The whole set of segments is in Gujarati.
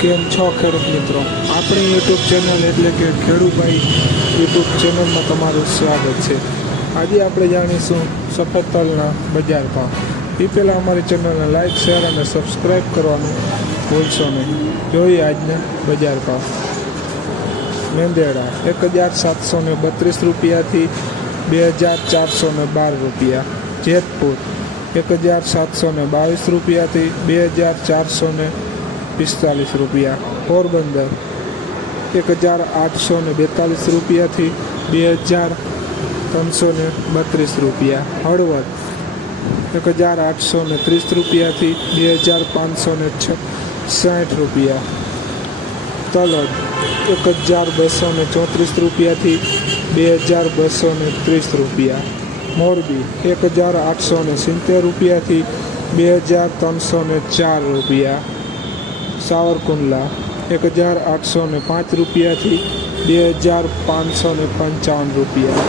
કેમ છો ખેડૂત મિત્રો? આપણી યુટ્યુબ ચેનલ એટલે કે ખેડૂભાઈ યુટ્યુબ ચેનલમાં તમારું સ્વાગત છે. આજે આપણે જાણીશું સફેદ તલના બજાર ભાવ. એ પહેલાં અમારી ચેનલને લાઇક, શેર અને સબસ્ક્રાઈબ કરવાનું ભૂલશો નહીં. જોઈએ આજના બજાર ભાવ. મેંદેડા 1732 રૂપિયાથી 2412 રૂપિયા. જેતપુર 1722 રૂપિયાથી 2445 રૂપિયા. પોરબંદર 1842 રૂપિયાથી 2332 રૂપિયા. હળવદ 1830 રૂપિયાથી 2560 રૂપિયા. તલદ 1234 રૂપિયાથી 2230 રૂપિયા. મોરબી 1870 રૂપિયાથી 2304 રૂપિયા. સાવરકુંડલા 1805 રૂપિયાથી 2555 રૂપિયા.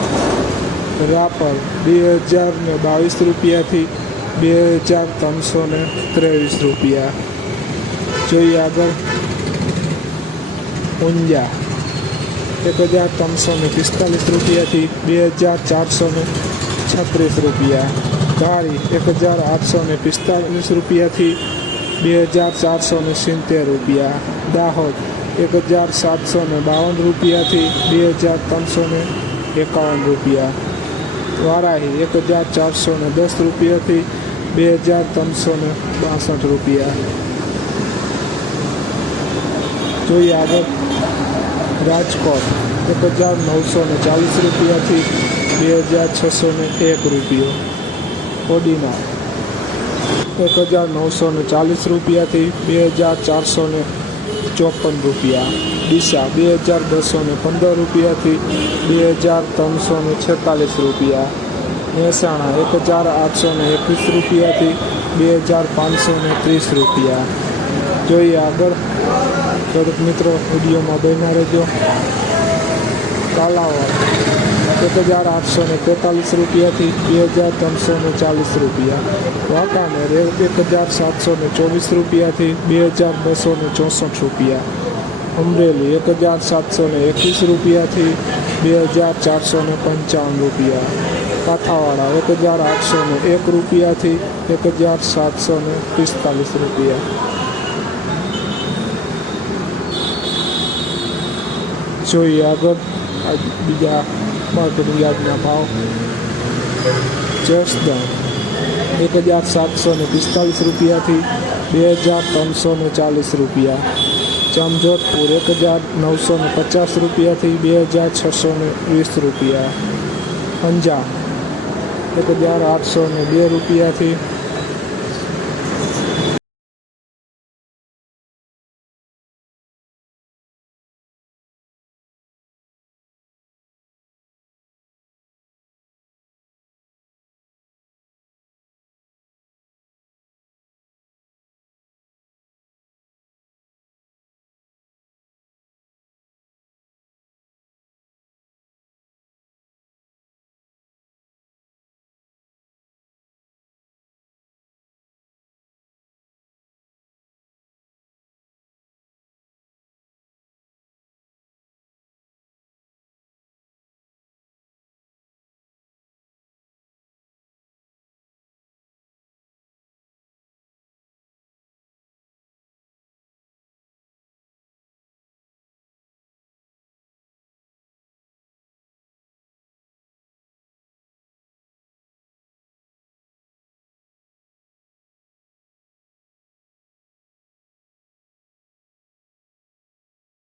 રાપર 2022 રૂપિયાથી 2323 રૂપિયા. જોઈએ આગળ. ઊંઝા 1345 રૂપિયાથી 2436 રૂપિયા. ધારી 1845 રૂપિયાથી 2470 રૂપિયા. દાહોદ 1752 રૂપિયાથી 2351 રૂપિયા. વારાહી 1410 રૂપિયાથી 2362 રૂપિયા. જોઈએ આગળ. રાજકોટ 1940 રૂપિયાથી 2601 રૂપિયો. ઓડીના 1940 રૂપિયાથી 2454 રૂપિયા. ડીસા 2215 રૂપિયાથી 2346 રૂપિયા. મહેસાણા 1821 રૂપિયાથી 2530 રૂપિયા. જોઈએ આગળ. ખેડૂત મિત્રો વિડીયોમાં બન્યા રહેજો. કાલાવડ 1843 રૂપિયાથી 2340 રૂપિયા. વાંકાનેર 1724 રૂપિયાથી 2264 રૂપિયા. અમરેલી 1721 રૂપિયાથી 2455 રૂપિયા. કાંઠાવાડા 1801 રૂપિયાથી 1745 રૂપિયા. જોઈએ આગળ બીજા માર્કેટિંગ યાર્ડના ભાવ. જસદણ 1745 રૂપિયાથી 2340 રૂપિયા. જામજોધપુર 1950 રૂપિયાથી 2620 રૂપિયા. અંજાર 1802 રૂપિયાથી